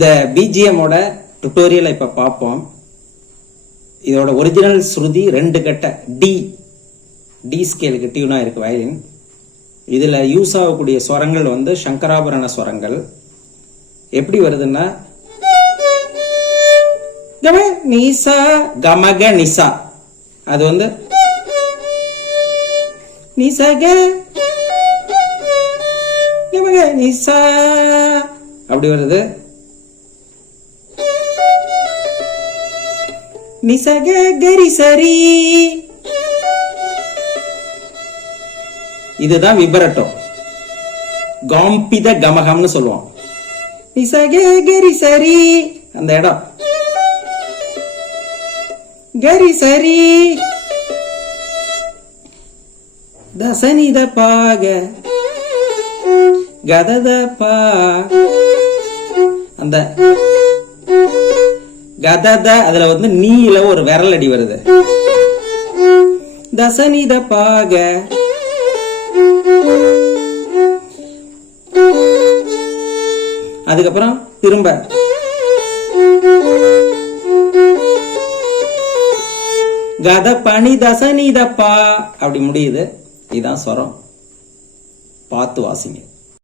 இந்த பிஜிஎம்மோட டுட்டோரியலை இப்ப பார்ப்போம். இதோட ஒரிஜினல் ஸ்ருதி 2 கட்ட டி ஸ்கேலுக்கு டியூனா இருக்கு வயலின். இதுல யூஸ் ஆகக்கூடிய ஸ்வரங்கள் வந்து சங்கராபரண ஸ்வரங்கள். எப்படி வருதுன்னா நிசா கமக நிசா, அது வந்து நிசக கமக நிசா அப்படி வருது. நிசக கரி சரி, இதுதான் விபரட்டோ, காம்பித கமகம்னு சொல்லுவோம். நிசக கரி சரி அந்த இடம் கரி சரி. தசனித பாக கதத பா, அந்த கதத அதுல வந்து நீல ஒரு விரல் அடி வருது. தசனித பாக அதுக்கப்புறம் திரும்ப கத பனி தசனித பா அப்படி முடியுது. இதுதான் ஸ்வரம். பார்த்து வாசிங்க.